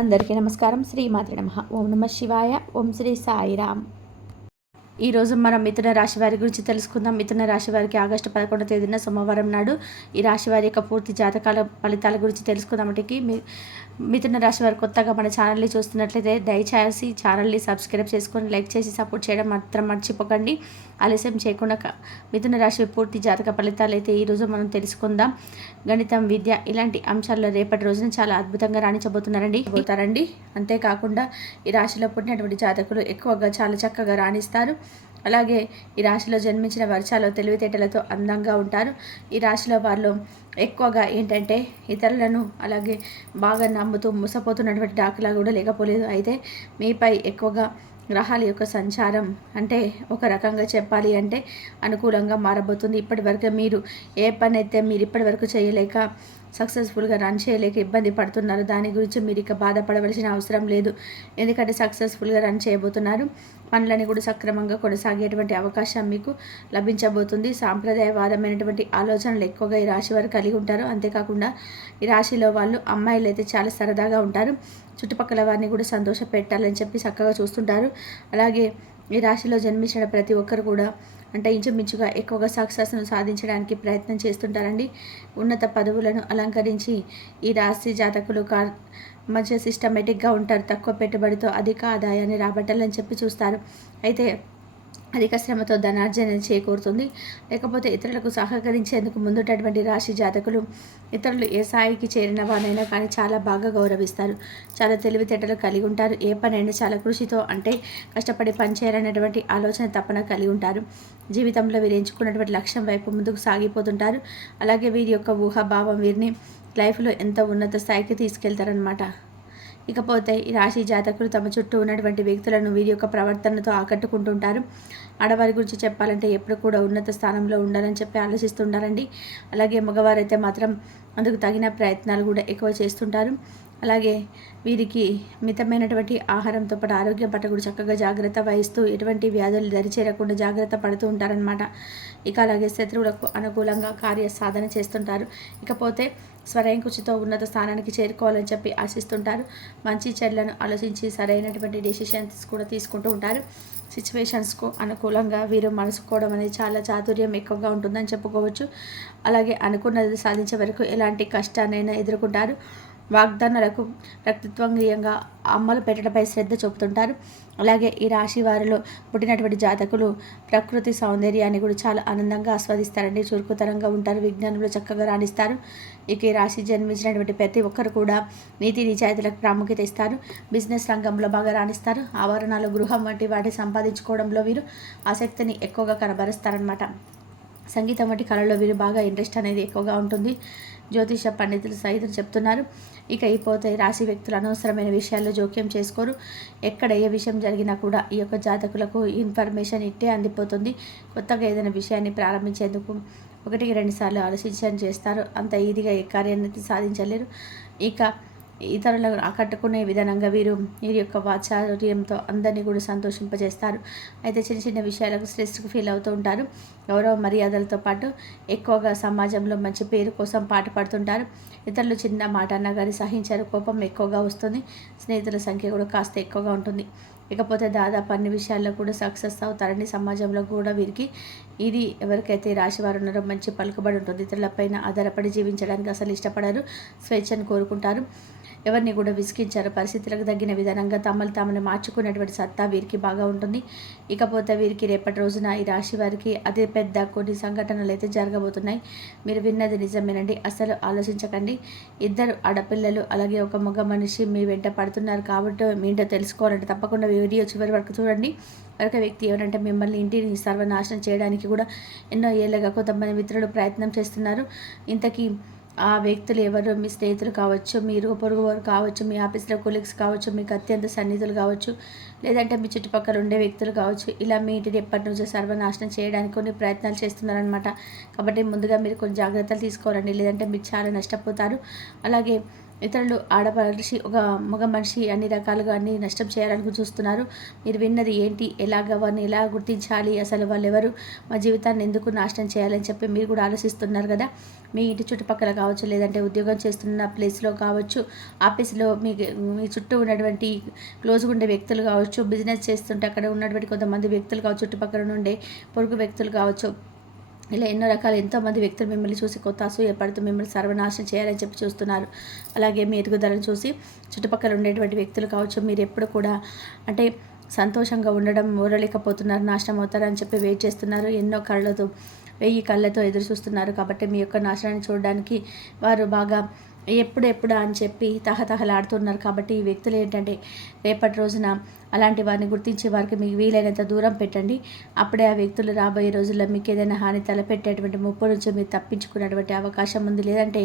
అందరికీ నమస్కారం. శ్రీమాత్రే నమః. ఓం నమ శివాయ. ఓం శ్రీ సాయిరామ్. ఈరోజు మనం మిథున రాశి వారి గురించి తెలుసుకుందాం. మిథున రాశి వారికి ఆగస్టు 11వ తేదీన సోమవారం నాడు ఈ రాశి వారి యొక్క పూర్తి జాతకాల ఫలితాల గురించి తెలుసుకుందామటికి మిథున రాశి వారు కొత్తగా మన ఛానల్ని చూస్తున్నట్లయితే దయచేసి ఛానల్ని సబ్స్క్రైబ్ చేసుకొని లైక్ చేసి సపోర్ట్ చేయడం మాత్రం మర్చిపోకండి. ఆలస్యం చేయకుండా మిథున రాశి పూర్తి జాతక ఫలితాలు అయితే ఈరోజు మనం తెలుసుకుందాం. గణితం, విద్య ఇలాంటి అంశాల్లో రేపటి రోజున చాలా అద్భుతంగా రాణించబోతున్నారండి. అంతేకాకుండా ఈ రాశిలో పుట్టినటువంటి జాతకులు ఎక్కువగా చాలా చక్కగా రాణిస్తారు. అలాగే ఈ రాశిలో జన్మించిన వర్షాలు తెలివితేటలతో అందంగా ఉంటారు. ఈ రాశిలో వాళ్ళు ఎక్కువగా ఏంటంటే ఇతరులను అలాగే బాగా నమ్ముతూ మోసపోతున్నటువంటి దాఖలా కూడా లేకపోలేదు. అయితే మీపై ఎక్కువగా గ్రహాల యొక్క సంచారం అంటే ఒక రకంగా చెప్పాలి అంటే అనుకూలంగా మారబోతుంది. ఇప్పటివరకు మీరు ఏ పని అయితే మీరు ఇప్పటివరకు చేయలేక సక్సెస్ఫుల్గా రన్ చేయలేక ఇబ్బంది పడుతున్నారు, దాని గురించి మీరు ఇక బాధపడవలసిన అవసరం లేదు. ఎందుకంటే సక్సెస్ఫుల్గా రన్ చేయబోతున్నారు. పనులని కూడా సక్రమంగా కొనసాగేటువంటి అవకాశం మీకు లభించబోతుంది. సాంప్రదాయవాదమైనటువంటి ఆలోచనలు ఎక్కువగా ఈ రాశి వారు కలిగి ఉంటారు. అంతేకాకుండా ఈ రాశిలో వాళ్ళు అమ్మాయిలు అయితే చాలా సరదాగా ఉంటారు. చుట్టుపక్కల వారిని కూడా సంతోష పెట్టాలని చెప్పి చక్కగా చూస్తుంటారు. అలాగే ఈ రాశిలో జన్మించిన ప్రతి ఒక్కరు కూడా అంటే ఇంచుమించుగా ఎక్కువగా సక్సెస్ను సాధించడానికి ప్రయత్నం చేస్తుంటారండి. ఉన్నత పదవులను అలంకరించి ఈ రాశి జాతకులు మంచిగా సిస్టమేటిక్గా ఉంటారు. తక్కువ పెట్టుబడితో అధిక ఆదాయాన్ని రాబట్టాలని చెప్పి చూస్తారు. అయితే అధిక శ్రమతో ధనార్జన చేకూరుతుంది. లేకపోతే ఇతరులకు సహకరించేందుకు ముందున్నటువంటి రాశి జాతకులు ఇతరులు ఏ స్థాయికి చేరిన వారైనా కానీ చాలా బాగా గౌరవిస్తారు. చాలా తెలివితేటలు కలిగి ఉంటారు. ఏ పనైనా చాలా కృషితో అంటే కష్టపడి పనిచేయాలనేటువంటి ఆలోచన తప్పన కలిగి ఉంటారు. జీవితంలో వీరు ఎంచుకున్నటువంటి లక్ష్యం వైపు ముందుకు సాగిపోతుంటారు. అలాగే వీరి యొక్క ఊహాభావం వీరిని లైఫ్లో ఎంతో ఉన్నత స్థాయికి తీసుకెళ్తారనమాట. ఇకపోతే ఈ రాశి జాతకులు తమ చుట్టూ ఉన్నటువంటి వ్యక్తులను వీరి యొక్క ప్రవర్తనతో ఆకట్టుకుంటుంటారు. ఆడవారి గురించి చెప్పాలంటే ఎప్పుడు కూడా ఉన్నత స్థానంలో ఉండాలని చెప్పి ఆలోచిస్తుంటారండి. అలాగే మగవారైతే మాత్రం అందుకు తగిన ప్రయత్నాలు కూడా ఎక్కువ చేస్తుంటారు. అలాగే వీరికి మితమైనటువంటి ఆహారంతో పాటు ఆరోగ్యం పట్ల కూడా చక్కగా జాగ్రత్త వహిస్తూ ఎటువంటి వ్యాధులు దరిచేరకుండా జాగ్రత్త పడుతూ ఉంటారనమాట. ఇక అలాగే శత్రువులకు అనుకూలంగా కార్య సాధన చేస్తుంటారు. ఇకపోతే స్వయం కృషితో ఉన్నత స్థానానికి చేరుకోవాలని చెప్పి ఆశిస్తుంటారు. మంచి చెడులను ఆలోచించి సరైనటువంటి డెసిషన్స్ కూడా తీసుకుంటూ ఉంటారు. సిచ్యువేషన్స్కు అనుకూలంగా వీరు మనసుకోవడం అనేది చాలా చాతుర్యం ఎక్కువగా ఉంటుందని చెప్పుకోవచ్చు. అలాగే అనుకున్నది సాధించే వరకు ఎలాంటి కష్టాన్నైనా ఎదుర్కొంటారు. వాగ్దానాలకు వ్యక్తిత్వంగా అమలు పెట్టడంపై శ్రద్ధ చూపుతుంటారు. అలాగే ఈ రాశి వారిలో పుట్టినటువంటి జాతకులు ప్రకృతి సౌందర్యాన్ని కూడా చాలా ఆనందంగా ఆస్వాదిస్తారండి. చురుకుతనంగా ఉంటారు. విజ్ఞానంలో చక్కగా రాణిస్తారు. ఇక ఈ రాశి జన్మించినటువంటి ప్రతి ఒక్కరు కూడా నీతి నిజాయితీలకు ప్రాముఖ్యత ఇస్తారు. బిజినెస్ రంగంలో బాగా రాణిస్తారు. ఆవరణాలు, గృహం వంటి వాటి సంపాదించుకోవడంలో వీరు ఆసక్తిని ఎక్కువగా కనబరుస్తారనమాట. సంగీతం వంటి కళలో వీరు బాగా ఇంట్రెస్ట్ అనేది ఎక్కువగా ఉంటుంది. జ్యోతిష పండితులు సైతం చెప్తున్నారు. ఇక అయిపోతే రాశి వ్యక్తులు అనవసరమైన విషయాల్లో జోక్యం చేసుకోరు. ఎక్కడ ఏ విషయం జరిగినా కూడా ఈ యొక్క జాతకులకు ఇన్ఫర్మేషన్ ఇట్టే అందిపోతుంది. కొత్తగా ఏదైనా విషయాన్ని ప్రారంభించేందుకు 1-2 సార్లు ఆలోచించని చేస్తారు. అంత ఈజీగా ఏ కార్యాన్ని సాధించలేరు. ఇక ఇతరులను ఆకట్టుకునే విధానంగా వీరి యొక్క వాచార్యంతో అందరినీ కూడా సంతోషింపజేస్తారు. అయితే చిన్న చిన్న విషయాలకు స్ట్రెస్కి ఫీల్ అవుతూ ఉంటారు. గౌరవ మర్యాదలతో పాటు ఎక్కువగా సమాజంలో మంచి పేరు కోసం పాటుపడుతుంటారు. ఇతరులు చిన్న మాట అన్నా కానీ సహించారు. కోపం ఎక్కువగా వస్తుంది. స్నేహితుల సంఖ్య కూడా కాస్త ఎక్కువగా ఉంటుంది. ఇకపోతే దాదాపు అన్ని విషయాల్లో కూడా సక్సెస్ అవుతారని సమాజంలో కూడా వీరికి ఇది ఎవరికైతే రాశివారు ఉన్నారో మంచి పలుకుబడి ఉంటుంది. ఇతరులపైన ఆధారపడి జీవించడానికి అసలు ఇష్టపడరు. స్వేచ్ఛను కోరుకుంటారు. ఎవరిని కూడా విసిగించారు. పరిస్థితులకు తగిన విధానంగా తమను మార్చుకునేటువంటి సత్తా వీరికి బాగా ఉంటుంది. ఇకపోతే వీరికి రేపటి రోజున ఈ రాశి వారికి అతి పెద్ద కొన్ని సంఘటనలు అయితే జరగబోతున్నాయి. మీరు విన్నది నిజమేనండి. అసలు ఆలోచించకండి. 2 ఆడపిల్లలు అలాగే ఒక మగ మనిషి మీ వెంట పడుతున్నారు కాబట్టి మీంటో తెలుసుకోవాలంటే తప్పకుండా వీడియో చివరి వరకు చూడండి. మరొక వ్యక్తి ఎవరంటే మిమ్మల్ని ఇంటిని సర్వనాశనం చేయడానికి కూడా ఎన్నో ఏళ్ళగా కొంతమంది మిత్రులు ప్రయత్నం చేస్తున్నారు. ఇంతకీ ఆ వ్యక్తులు ఎవరు? మీ స్నేహితులు కావచ్చు, మీరు పొరుగు వారు కావచ్చు, మీ ఆఫీస్లో కొలీగ్స్ కావచ్చు, మీకు అత్యంత సన్నిహితులు కావచ్చు, లేదంటే మీ చుట్టుపక్కల ఉండే వ్యక్తులు కావచ్చు. ఇలా మీ ఇంటిని ఎప్పటి నుంచో సర్వనాశనం చేయడానికి కొన్ని ప్రయత్నాలు చేస్తున్నారనమాట. కాబట్టి ముందుగా మీరు కొన్ని జాగ్రత్తలు తీసుకోవాలండి. లేదంటే మీరు చాలా నష్టపోతారు. అలాగే ఇతరులు ఆడమనిషి ఒక మగ మనిషి అన్ని రకాలుగా అన్ని నష్టం చేయాలని చూస్తున్నారు. మీరు విన్నది ఏంటి, ఎలాగ వారిని ఎలా గుర్తించాలి, అసలు వాళ్ళు ఎవరు, మా జీవితాన్ని ఎందుకు నాశనం చేయాలని చెప్పి మీరు కూడా ఆలోచిస్తున్నారు కదా. మీ ఇంటి చుట్టుపక్కల కావచ్చు, లేదంటే ఉద్యోగం చేస్తున్న ప్లేస్లో కావచ్చు, ఆఫీస్లో మీ చుట్టూ ఉన్నటువంటి క్లోజ్గా ఉండే వ్యక్తులు కావచ్చు, బిజినెస్ చేస్తుంటే అక్కడ ఉన్నటువంటి కొంతమంది వ్యక్తులు కావచ్చు, చుట్టుపక్కల నుండే పొరుగు వ్యక్తులు కావచ్చు, ఇలా ఎన్నో రకాల ఎంతోమంది వ్యక్తులు మిమ్మల్ని చూసి కొత్త అసూయపడుతూ మిమ్మల్ని సర్వనాశనం చేయాలని చెప్పి చూస్తున్నారు. అలాగే మీ ఎదుగుదలను చూసి చుట్టుపక్కల ఉండేటువంటి వ్యక్తులు కావచ్చు, మీరు ఎప్పుడు కూడా అంటే సంతోషంగా ఉండడం ఓరలేకపోతున్నారు, నాశనం అవుతారని చెప్పి వెయిట్ చేస్తున్నారు. ఎన్నో కళ్ళతో 1000 కళ్ళతో ఎదురు చూస్తున్నారు. కాబట్టి మీ యొక్క నాశనాన్ని చూడడానికి వారు బాగా ఎప్పుడెప్పుడా అని చెప్పి తహతహలాడుతున్నారు. కాబట్టి ఈ వ్యక్తులు ఏంటంటే రేపటి రోజున అలాంటి వారిని గుర్తించే వారికి మీకు వీలైనంత దూరం పెట్టండి. అప్పుడే ఆ వ్యక్తులు రాబోయే రోజుల్లో మీకు ఏదైనా హాని తలపెట్టేటువంటి ముప్పు నుంచి మీరు తప్పించుకునేటువంటి అవకాశం ఉంది. లేదంటే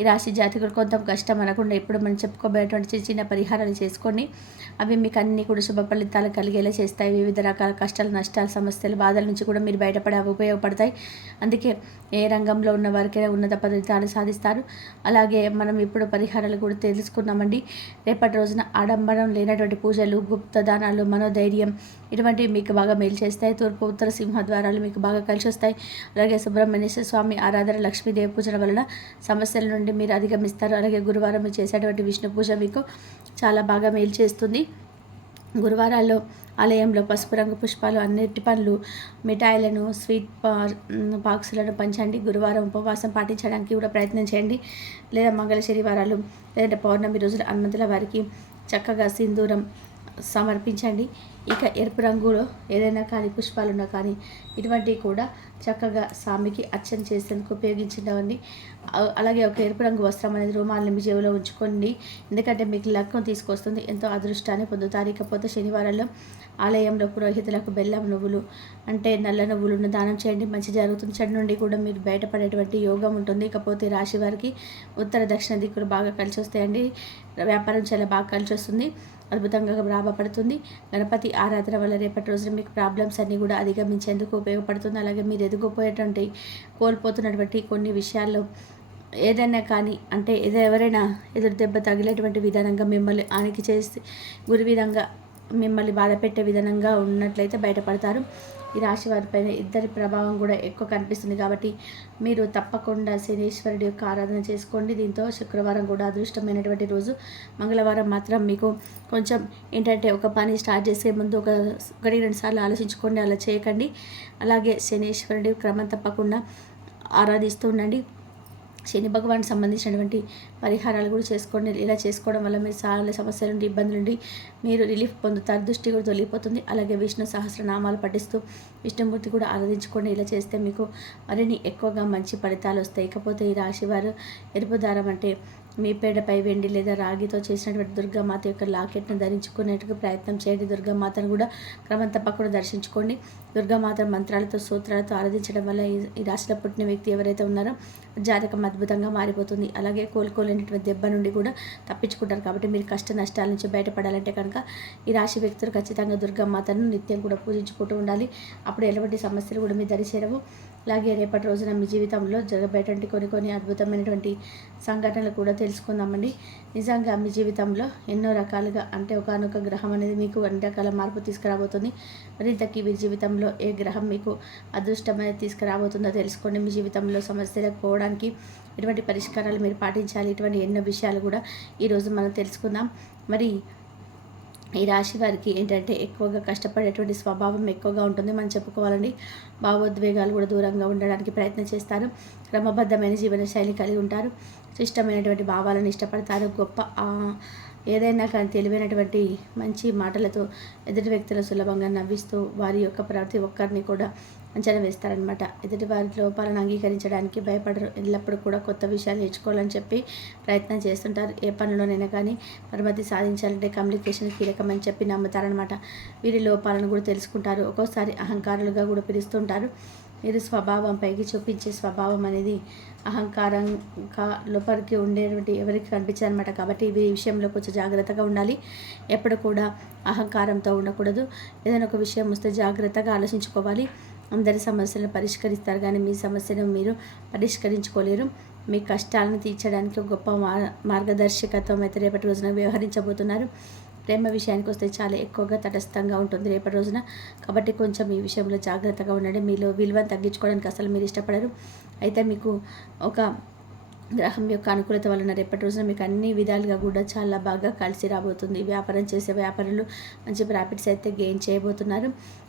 ఈ రాశి జాతకులు కొంత కష్టం అనకుండా ఇప్పుడు మనం చెప్పుకోబోయేటువంటి చిన్న చిన్న పరిహారాలు చేసుకోండి. అవి మీకు అన్ని కూడా శుభ ఫలితాలు కలిగేలా చేస్తాయి. వివిధ రకాల కష్టాలు, నష్టాలు, సమస్యలు, బాధల నుంచి కూడా మీరు బయటపడే ఉపయోగపడతాయి. అందుకే ఏ రంగంలో ఉన్న వారికైనా ఉన్నత ఫలితాలు సాధిస్తారు. అలాగే మనం ఇప్పుడు పరిహారాలు కూడా తెలుసుకున్నామండి. రేపటి రోజున ఆడంబరం లేనటువంటి పూజలు, గుప్త దానాలు, మనోధైర్యం ఇటువంటివి మీకు బాగా మేలు చేస్తాయి. తూర్పు ఉత్తర సింహద్వారాలు మీకు బాగా కలిసి వస్తాయి. అలాగే సుబ్రహ్మణ్యేశ్వర స్వామి ఆరాధన, లక్ష్మీదేవి పూజల వలన సమస్యల నుండి మీరు అధిగమిస్తారు. అలాగే గురువారం మీరు చేసేటువంటి విష్ణు పూజ మీకు చాలా బాగా మేలు చేస్తుంది. గురువారాల్లో ఆలయంలో పసుపు రంగు పుష్పాలు, అన్నిటి పండ్లు, మిఠాయిలను, స్వీట్ బాక్సులను పంచండి. గురువారం ఉపవాసం పాటించడానికి కూడా ప్రయత్నం చేయండి. లేదా మంగళ శనివారాలు లేదంటే పౌర్ణమి రోజులు హనుమంతుల వారికి చక్కగా సింధూరం సమర్పించండి. ఇక ఎరుపు రంగులో ఏదైనా కానీ పుష్పాలున్నా కానీ ఇటువంటివి కూడా చక్కగా స్వామికి అర్చన చేసేందుకు ఉపయోగించండి. అలాగే ఒక ఎరుపు రంగు వస్త్రం అనేది రుమాలని మీ జేబులో ఉంచుకోండి. ఎందుకంటే మీకు లక్ష్యం తీసుకొస్తుంది, ఎంతో అదృష్టాన్ని పొందుతారు. ఇకపోతే శనివారంలో ఆలయంలో పురోహితులకు బెల్లం నువ్వులు అంటే నల్ల నువ్వులను దానం చేయండి, మంచి జరుగుతుంది. చెడు నుండి కూడా మీరు బయటపడేటువంటి యోగం ఉంటుంది. ఇకపోతే రాశి వారికి ఉత్తర దక్షిణ దిక్కులు బాగా కలిసి వస్తాయండి. వ్యాపారం చాలా బాగా కలిసి వస్తుంది, అద్భుతంగా లాభపడుతుంది. గణపతి ఆరాధన వల్ల రేపటి రోజున మీకు ప్రాబ్లమ్స్ అన్నీ కూడా అధిగమించేందుకు ఉపయోగపడుతుంది. అలాగే మీరు ఎదుగుపోయేటువంటి కోల్పోతున్నటువంటి కొన్ని విషయాల్లో ఏదైనా కానీ అంటే ఎవరైనా ఎదురు దెబ్బ తగిలేటువంటి విధానంగా మిమ్మల్ని ఆనికి చేసి గురి విధంగా మిమ్మల్ని బాధ పెట్టే విధానంగా ఉన్నట్లయితే బయటపడతారు. ఈ రాశి వారిపైన ఇద్దరి ప్రభావం కూడా ఎక్కువ కనిపిస్తుంది. కాబట్టి మీరు తప్పకుండా శనీశ్వరుడి యొక్క ఆరాధన చేసుకోండి. దీంతో శుక్రవారం కూడా అదృష్టమైనటువంటి రోజు. మంగళవారం మాత్రం మీకు కొంచెం ఏంటంటే ఒక పని స్టార్ట్ చేసే ముందు ఒకటి 2 సార్లు ఆలోచించుకోండి, అలా చేయకండి. అలాగే శనీశ్వరుడి క్రమం తప్పకుండా ఆరాధిస్తూ ఉండండి. శని భగవాన్ సంబంధించినటువంటి పరిహారాలు కూడా చేసుకోండి. ఇలా చేసుకోవడం వల్ల మీరు చాలా సమస్యల నుండి, ఇబ్బందుల నుండి మీరు రిలీఫ్ పొందుతారు. దృష్టి కూడా తొలగిపోతుంది. అలాగే విష్ణు సహస్రనామాలు పఠిస్తూ విష్ణుమూర్తి కూడా ఆరాధించుకోండి. ఇలా చేస్తే మీకు మరిన్ని ఎక్కువగా మంచి ఫలితాలు వస్తాయి. ఇకపోతే ఈ రాశి వారు ఎరుపు దారం అంటే మీ పేడపై వెండి లేదా రాగితో చేసినటువంటి దుర్గామాత యొక్క లాకెట్ను ధరించుకునేందుకు ప్రయత్నం చేయండి. దుర్గామాతను కూడా క్రమం తప్పకుండా దర్శించుకోండి. దుర్గామాత మంత్రాలతో, సూత్రాలతో ఆరాధించడం వల్ల ఈ రాశిలో పుట్టిన వ్యక్తి ఎవరైతే ఉన్నారో జాతకం అద్భుతంగా మారిపోతుంది. అలాగే కోలుకోలేనటువంటి దెబ్బ నుండి కూడా తప్పించుకుంటారు. కాబట్టి మీరు కష్ట నష్టాల నుంచి బయటపడాలంటే కనుక ఈ రాశి వ్యక్తులు ఖచ్చితంగా దుర్గామాతను నిత్యం కూడా పూజించుకుంటూ ఉండాలి. అప్పుడు ఎలాంటి సమస్యలు కూడా మీ దరిచేరవు. అలాగే రేపటి రోజున మీ జీవితంలో జరగబోయేటువంటి కొన్ని అద్భుతమైనటువంటి సంఘటనలు కూడా తెలుసుకుందామండి. నిజంగా మీ జీవితంలో ఎన్నో రకాలుగా అంటే ఒకానొక గ్రహం అనేది మీకు అన్ని రకాల మార్పు తీసుకురాబోతుంది. మరి ఇంతకీ మీ జీవితంలో ఏ గ్రహం మీకు అదృష్టం అనేది తీసుకురాబోతుందో తెలుసుకోండి. మీ జీవితంలో సమస్యలకు పోవడానికి ఎటువంటి పరిష్కారాలు మీరు పాటించాలి, ఇటువంటి ఎన్నో విషయాలు కూడా ఈరోజు మనం తెలుసుకుందాం. మరి ఈ రాశి వారికి ఏంటంటే ఎక్కువగా కష్టపడేటువంటి స్వభావం ఎక్కువగా ఉంటుంది. మనం చెప్పుకోవాలండి. భావోద్వేగాలు కూడా దూరంగా ఉండడానికి ప్రయత్నం చేస్తారు. క్రమబద్ధమైన జీవన శైలి కలిగి ఉంటారు. ఇష్టమైనటువంటి భావాలను ఇష్టపడతారు. గొప్ప ఏదైనా కానీ తెలివైనటువంటి మంచి మాటలతో ఎదుటి వ్యక్తులు సులభంగా నవ్విస్తూ వారి యొక్క ప్రతి ఒక్కరిని కూడా అంచనా వేస్తారనమాట. ఎదుటి వారి లోపాలను అంగీకరించడానికి భయపడరు. ఎల్లప్పుడూ కూడా కొత్త విషయాలు నేర్చుకోవాలని చెప్పి ప్రయత్నం చేస్తుంటారు. ఏ పనిలోనైనా కానీ పరిమితి సాధించాలంటే కమ్యూనికేషన్ కీలకమని చెప్పి నమ్ముతారనమాట. వీరి లోపాలను కూడా తెలుసుకుంటారు. ఒక్కోసారి అహంకారులుగా కూడా పిలుస్తుంటారు. వీరి స్వభావం పైకి చూపించే స్వభావం అనేది అహంకారంగా లోపలికి ఉండేటువంటి ఎవరికి కనిపించారనమాట. కాబట్టి ఈ విషయంలో కొంచెం జాగ్రత్తగా ఉండాలి. ఎప్పుడు కూడా అహంకారంతో ఉండకూడదు. ఏదైనా ఒక విషయం వస్తే జాగ్రత్తగా ఆలోచించుకోవాలి. అందరి సమస్యలను పరిష్కరిస్తారు కానీ మీ సమస్యను మీరు పరిష్కరించుకోలేరు. మీ కష్టాలను తీర్చడానికి ఒక గొప్ప మార్గదర్శకత్వం అయితే రేపటి రోజున వ్యవహరించబోతున్నారు. ప్రేమ విషయానికి వస్తే చాలా ఎక్కువగా తటస్థంగా ఉంటుంది రేపటి రోజున. కాబట్టి కొంచెం ఈ విషయంలో జాగ్రత్తగా ఉండండి. మీలో విలువను తగ్గించుకోవడానికి అసలు మీరు ఇష్టపడరు. అయితే మీకు ఒక గ్రహం యొక్క అనుకూలత వలన రేపటి రోజున మీకు అన్ని విధాలుగా కూడా చాలా బాగా కలిసి రాబోతుంది. వ్యాపారం చేసే వ్యాపారులు మంచి ప్రాఫిట్స్ అయితే గెయిన్ చేయబోతున్నారు.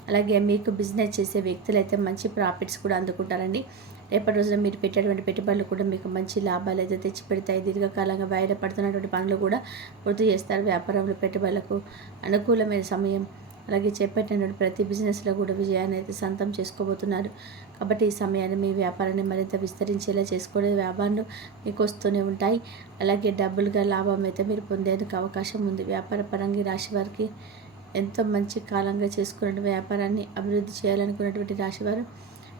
అలాగే మీకు బిజినెస్ చేసే వ్యక్తులు అయితే మంచి ప్రాఫిట్స్ కూడా అందుకుంటారండి. రేపటి రోజున మీరు పెట్టేటువంటి పెట్టుబడులు కూడా మీకు మంచి లాభాలు అయితే తెచ్చిపెడతాయి. దీర్ఘకాలంగా వాయిదా పడుతున్నటువంటి పనులు కూడా పూర్తి చేస్తారు. వ్యాపారంలో పెట్టుబడులకు అనుకూలమైన సమయం. అలాగే చేపట్టినటువంటి ప్రతి బిజినెస్లో కూడా విజయాన్ని అయితే సొంతం చేసుకోబోతున్నారు. కాబట్టి ఈ సమయాన్ని మీ వ్యాపారాన్ని మరింత విస్తరించేలా చేసుకునే వ్యాపారాలు మీకు వస్తూనే ఉంటాయి. అలాగే డబ్బులుగా లాభం అయితే మీరు పొందేందుకు అవకాశం ఉంది. వ్యాపార పరంగా రాశి వారికి ఎంతో మంచి కాలంగా చేసుకున్న వ్యాపారాన్ని అభివృద్ధి చేయాలనుకున్నటువంటి రాశివారు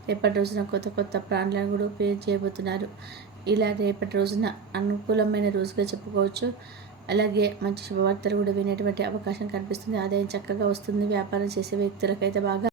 రేపటి రోజున కొత్త కొత్త ప్లాన్లను కూడా ఉపయోగ చేయబోతున్నారు. ఇలా రేపటి రోజున అనుకూలమైన రోజుగా చెప్పుకోవచ్చు. అలాగే మంచి శుభవార్తలు కూడా వినేటువంటి అవకాశం కనిపిస్తుంది. ఆదాయం చక్కగా వస్తుంది. వ్యాపారం చేసే వ్యక్తులకైతే బాగా